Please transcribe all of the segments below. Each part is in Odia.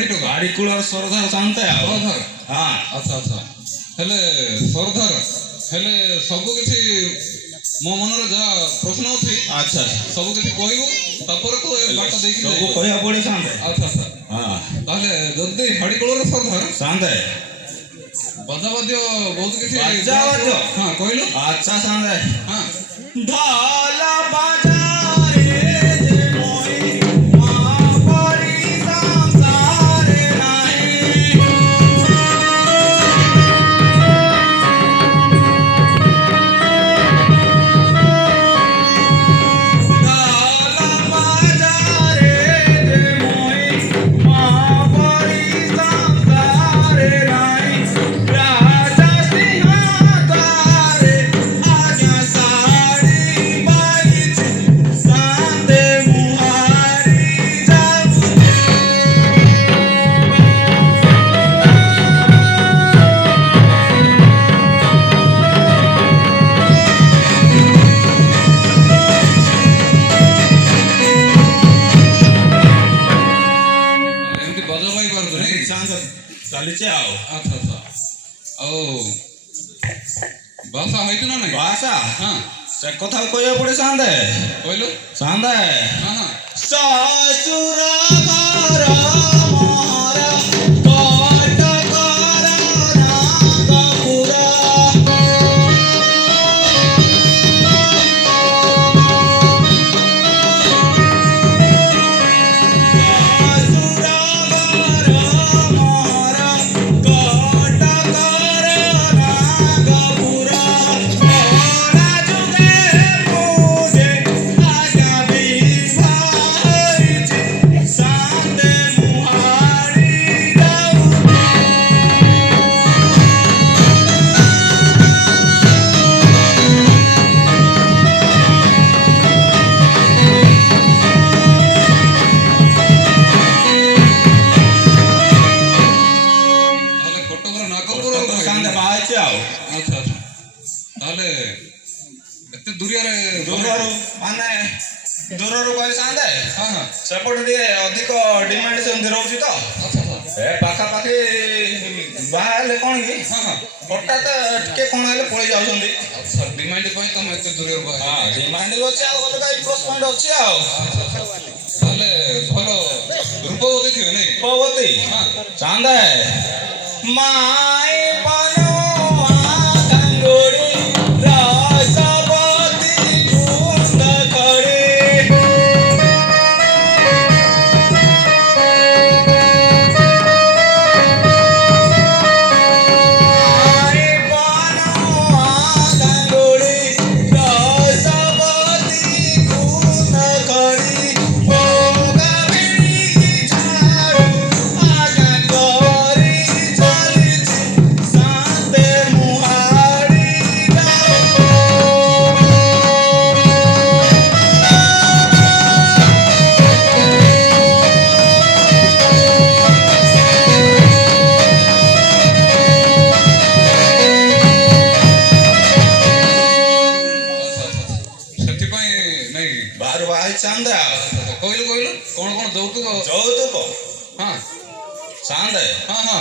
ଗାଡ଼ି କୂଳର ସରଧାର ଚାହୁଁଥାଏ ଆଉ ସରଧାର ହଁ ଆଚ୍ଛା ଆଚ୍ଛା ହେଲେ ସରଧାର ହେଲେ ସବୁ କିଛି ମୋ ମନରେ ଯାହା ପ୍ରଶ୍ନ ଅଛି ଆଚ୍ଛା ସବୁ କିଛି କହିବୁ ତାପରେ ତୁ ଏ ବାଟ ଦେଇକି ସବୁ ଯାଇବୁ। କହିବାକୁ ପଡ଼ିବ ସାନ୍ତେ ଆଚ୍ଛା ଆଚ୍ଛା ହଁ ତାହେଲେ ଯଦି ହାଡ଼ି କୂଳର ସରଧାର ସାନ୍ତେ ବାଜାବାଦ୍ୟ ବହୁତ କିଛି ବାଜାବାଦ୍ୟ? ହଁ କହିଲୁ ଆଚ୍ଛା ସାନ୍ତେ ହଁ ঢাল বাজারে যে মই মা পরি সংসারে নাই ঢাল বাজারে যে মই মা পরি সংসারে নাই রাজা সিংহাসনে আজ্ঞা সাড়ি বাইছি সান্দে মুহারি যাবু ଏମିତି ବଜା ପାଇ ପାରୁଛୁ ନାଇଁ ସାଙ୍ଗ ଚାଲିଛି ଆଉ ଆଚ୍ଛା ଆଚ୍ଛା ଆଉ ବାସା ହେଇଛୁ ନା ନାଇଁ ଭାଷା ହଁ ସେ କଥା କହିବାକୁ ପଡ଼େ ସାନ୍ଦେ କହିଲୁ ସାନ୍ଦେ ହଁ ହଁ ଶ୍ୱଶୁର ଘର ମୋର କଟକର ନାଗପୁର ଶ୍ୱଶୁର ଘର ମୋର କଟକର ନାଗପୁର ଖରା ଯୁଗେ ମୁझे ଆଜ୍ଞା ବିବାହିଛି ସାନ୍ଦେ ମୁହାରି ଯାଉ ତାହେଲେ କଟକର ନାଗପୁର କଟକର ସାନ୍ଦେ ବାହାରିଛି ଆଉ ଆଚ୍ଛା ଆଚ୍ଛା ତାହେଲେ ଏତେ ଦୁରିଆରେ ଦୂରରୁ ମାନେ ଦୂରରୁ କହିଲେ ସାନ୍ଦେ ହଁ ହଁ ସେପଟେ ଟିକେ ଅଧିକ ଡିମାଣ୍ଡ ସେମିତି ରହୁଛି ତ ଆଚ୍ଛା ଆଚ୍ଛା ଏ ପାଖାପାଖି ବାହାହେଲେ କ'ଣ କି ହଁ ହଁ ହଠାତ୍ ଟିକେ କ'ଣ ହେଲେ ପଳେଇ ଯାଉଛନ୍ତି ଆଚ୍ଛା ଡିମାଣ୍ଡ ପାଇଁ ତମେ ଏତେ ଦୂରରୁ ବାହାରିଲ ହଁ ଡିମାଣ୍ଡ ବି ଅଛି ଆଉ ଅଲଗା ପ୍ଲସ୍ ପଏଣ୍ଟ ଅଛି ଆଉ ତାହେଲେ ଭଲ ରୂପବତୀ ଥିବେ ନାଇଁ ଭଗବତୀ ହଁ ଚାନ୍ଦେ ମାଇ ପନୁଆ ଗଙ୍ଗୁଡ଼ି ରସବତୀ କୁନ୍ଦ ଖଡ଼ି ମାଇ ପନୁଆ ଗଙ୍ଗୁଡ଼ି ରସବତୀ କୁନ୍ଦ ଖଡ଼ି ଭୋଗ ବିଡ଼ି ଝାଡ଼ୁ ଆଜ୍ଞା କରି ଚାଲିଛି ସାନ୍ଦେ ମୁହାରି ଯାଉ ଆଚ୍ଛା ଆଚ୍ଛା ସେଥିପାଇଁ ନାଇଁ ବାହାରୁ ବାହାରି ଚାନ୍ଦେ ଆଉ କହିଲୁ କହିଲୁ କ'ଣ କ'ଣ ଯୌତୁକ ଯୌତୁକ ହଁ ଚାନ୍ଦେ ହଁ ହଁ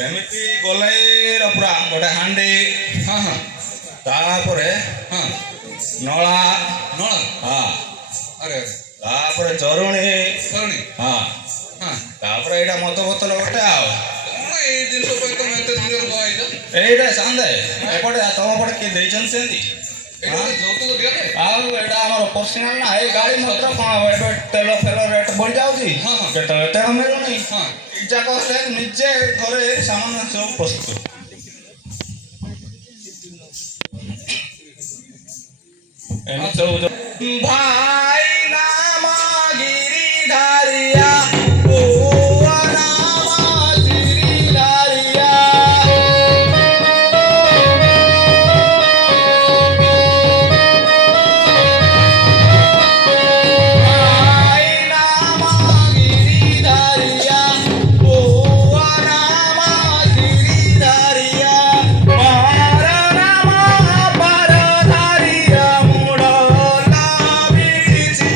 ଏମିତି ଗୋଲେଇର ପୁରା ଗୋଟେ ହାଣ୍ଡି ହଁ ହଁ ତାପରେ ହଁ ନଳା ନଳା ହଁ ଆରେ ତାପରେ ଚରୁଣୀ ଶରଣୀ ହଁ ହଁ ତାପରେ ଏଇଟା ମଦ ବୋତଲ ଗୋଟେ ଆଉ କ'ଣ ଏଇ ଜିନିଷ ପାଇଁ ତମେ ଏତେ ଦୂରରେ ବହାଇଛ ଏଇଟା ଚାନ୍ଦେ ଏପଟେ ତମ ପଟେ କିଏ ଦେଇଛନ୍ତି ସେମିତି ଏଇଟା ଗୋଟେ ଯୌତୁକ ଦିଆଯାଏ ଆଉ ଏଇଟା ଆମର ପର୍ସନାଲ ନା ଏଇ ଗାଡ଼ି ମଟର କ'ଣ ଏବେ ତେଲ ଫେଲ ରେଟ୍ ବଢ଼ି ଯାଉଛି ହଁ, ହଁ। କେତେବେଳେ ତେଲ ମିଳୁନି ହଁ ଯାକ ହେଲେ ନିଜେ ଘରେ ସାମାନ ସବୁ ପ୍ରସ୍ତୁତ ଏମିତି ସବୁ ଭାଇ ନାମ ଗିରିଧାରିଆ ପୁଅ ନାମ ଗିରିଧାରିଆ ଭାଇ ନାମ ଗିରିଧାରିଆ ପୁଅ ନାମ ଗିରିଧାରିଆ ମୋର ନାମ ପରଧାରିଆ ମୁଡ଼ ଲାଭିଛି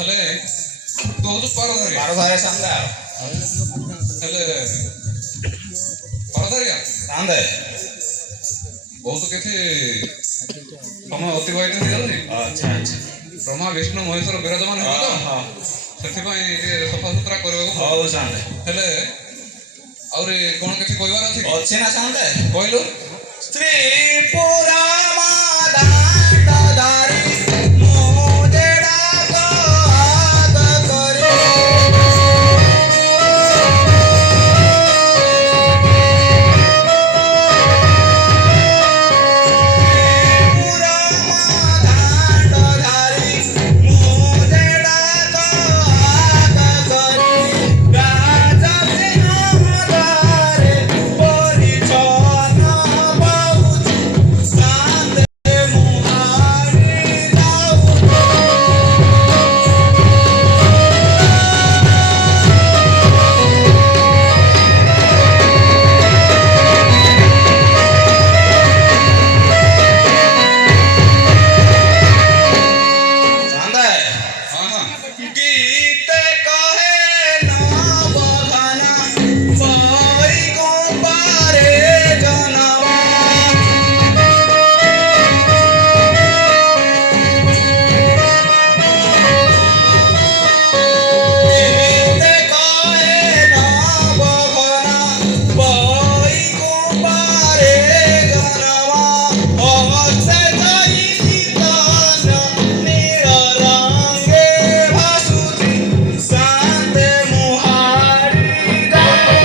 ତାହେଲେ ତୁ ହଉଛୁ ପାରଧାରିଆ ପାରଧାରେ ସାନ୍ଦେ ଆଉ ହେଲେ ପାରଧାରିଆ ସାନ୍ଦେ ବହୁତ କିଛି ସମୟ ଅତିବାହିତ ହେଇଯାଉଛି। ଆଚ୍ଛା ଆଚ୍ଛା ବ୍ରହ୍ମା ବିଷ୍ଣୁ ମହେଶ୍ୱର ବିରାଜମାନ ହେବେ ତ ହଁ ସେଥିପାଇଁ ଟିକେ ସଫାସୁତୁରା କରିବାକୁ ପଡିବ। ହଉ ସାନ୍ଦେ ହେଲେ ଆହୁରି କ'ଣ କିଛି କହିବାର ଅଛି କି? ଅଛି ନା ସାନ୍ଦେ କହିଲୁ ସ୍ତ୍ରୀ ପୁରା ଦାଣ୍ଡଧାରୀ ମୋଜେଡ଼ା ଆଗ କରି ପୁରା ଦାଣ୍ଡଧାରୀ ମୋଜେଡ଼ା ଆଗ କରି ରାଜସିଂହାସନରେ ପରିଚ୍ଛନ୍ନ ବହୁଛି ସାନ୍ଦେ ମୁହାରି ଯାଉ ସାନ୍ଦେ ହଁ ହଁ ଗୀତେ କହେ ନବଘନ ବୈକୁଣ୍ଠରେ ଜନମ ଗୀତେ କହେ ନବଘନ ବୈକୁଣ୍ଠରେ ଜନମ ଅବଶ୍ୟ ଚୈତନ୍ୟ ନୀଳ ରଙ୍ଗେ ଭାସୁଛି ସାନ୍ଦେ ମୁହାରି ଯାଉ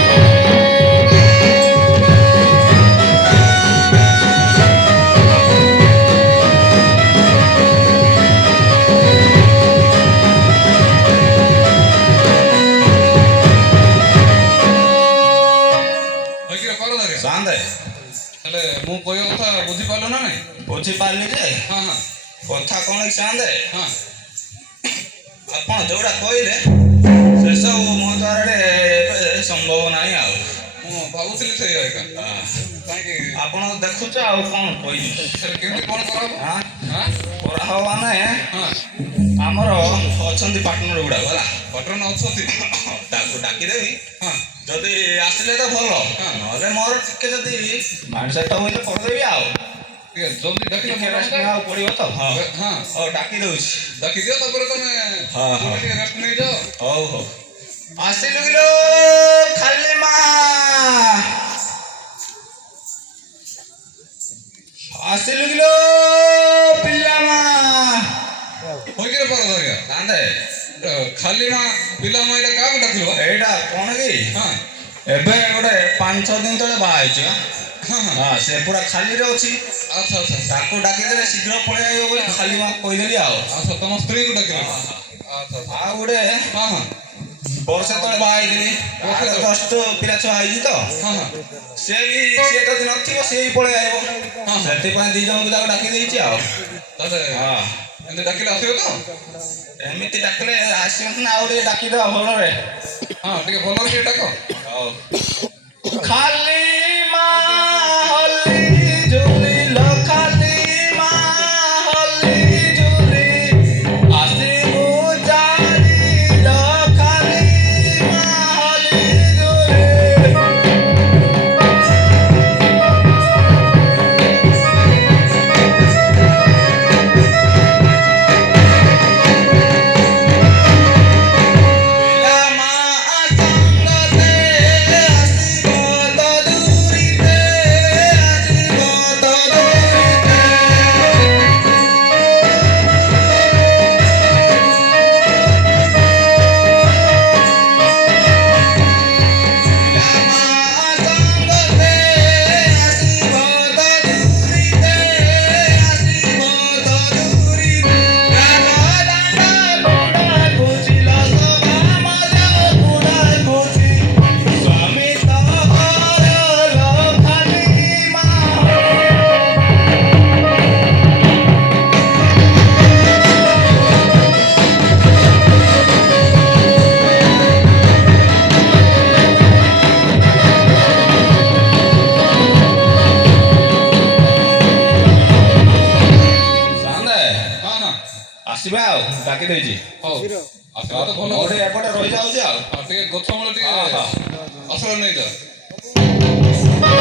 ହେଇକିରେ ପାରଧାରିଆ ସାନ୍ଦେ ହେଲେ ମୁଁ କହିବା କଥା ବୁଝିପାରିଲୁ ନା ନାଇଁ? ବୁଝିପାରିଲି ଯେ ହଁ ହଁ କଥା କ'ଣ କି ସାନ୍ଦେ ହଁ ଆପଣ ଯୋଉଟା କହିଲେ ସେସବୁ ମୋ ଦ୍ୱାରା ଏବେ ସମ୍ଭବ ନାହିଁ ଆଉ ମୁଁ ଭାବୁଥିଲି ସେଇଆ ଏକା ହଁ। କାହିଁକି ଆପଣ ଦେଖୁଛ ଆଉ କ'ଣ କହିବି ହେଲେ କେମିତି କ'ଣ କରାହବ? ହଁ ହଁ କରାହବ ମାନେ ହଁ ଆମର ଅଛନ୍ତି ପାର୍ଟନର ଗୁଡ଼ାକ ହେଲା ପାଟନ ଅଛନ୍ତି ତାକୁ ଡାକିଦେବି ହଁ ଯଦି ଆସିଲେ ତ ଭଲ ନହେଲେ ମୋର ଟିକେ ଯଦି ମାଇଣ୍ଡ ସେଟ୍ ହୋଇଲେ କରିଦେବି ଆଉ ଟିକେ ଜଲ୍ଦି ଡାକିଲେ ଟିକେ ଭଲ ରେଷ୍ଟ ହୁଅନ୍ତା। ନେବାକୁ ପଡ଼ିବ ତ ହଁ ହଁ ହଉ ଡାକି ଦେଉଛି ଡାକିଦିଅ ତାପରେ ତମେ ହଁ, ହଁ। ଟିକେ ରେଷ୍ଟ ନେଇଯାଅ। ହଉ ହଉ ଆସିଲୁ କିଲୋ ଖାଲି ମା ଆସିଲୁ କିଲୋ ପିଲା ମା ହୋଇକିରେ ପାରଧାରିଆ କାନ୍ଦେ ଖାଲି ମା ପିଲା ମା ଏଇଟା କାହାକୁ ଡାକିବ? ଏଇଟା କ'ଣ କି ହଁ ଏବେ ଗୋଟେ 5-6 ଦିନ ତଳେ ବାହା ହେଇଛି ହଁ ହଁ ହଁ ସେ ପୁରା ଖାଲିରେ ଅଛି ଆଚ୍ଛା ଆଚ୍ଛା ତାକୁ ଡାକିଦେଲେ ଶୀଘ୍ର ପଳେଇ ଆସିବ ବୋଲି ଖାଲି ମା କହିଦେଲି ଆଉ ଆଚ୍ଛା ତମ ସ୍ତ୍ରୀକୁ ଡାକିଲ ହଁ, ଆଚ୍ଛା ଆଚ୍ଛା ଆଉ ଗୋଟେ ହଁ ହଁ ବର୍ଷେ ତଳେ ବାହା ହେଇଥିଲି ବର୍ଷେ ତଳେ? ଜଷ୍ଟ ପିଲା ଛୁଆ ହେଇଛି ତ ହଁ ହଁ ସିଏ ଯଦି ନଥିବ ସିଏ ବି ପଳେଇ ଆସିବ ହଁ। ସେଥିପାଇଁ 2 ଜଣଙ୍କୁ ତାକୁ ଡାକି ଦେଇଛି ଆଉ ତାହେଲେ ହଁ ଏମିତି ଡାକିଲେ ଆସିବ ତ? ଏମିତି ଡାକିଲେ ଆସିବ ନା ଆଉ ଟିକେ ଡାକିଦେବା ଭଲରେ ହଁ ଟିକେ ଭଲରେ ଟିକେ ଡାକ ହଉ ଖାଲି ମା ହଲି ଝୁଲି ଲୋ ଖାଲି ମା ହଲି ଝୁଲି ଆସିବୁ ଚାଲି ଲୋ ଖାଲି ମା ହଲି ଝୁଲି ପିଲା ମା ସାଙ୍ଗରେ ଆସିବ ତ ଯିବା ଆଉ ଡାକି ଦେଇଛି। ହଉ ଆସିବା ତ ଭଲ ଗୋଟେ ଏପଟେ ରହିଯାଉଛି ଆଉ। ଟିକେ ଗଛ ମୂଳ ଟିକେ ହଁ, ଆଶ୍ରୟ ନେଇଯାଅ।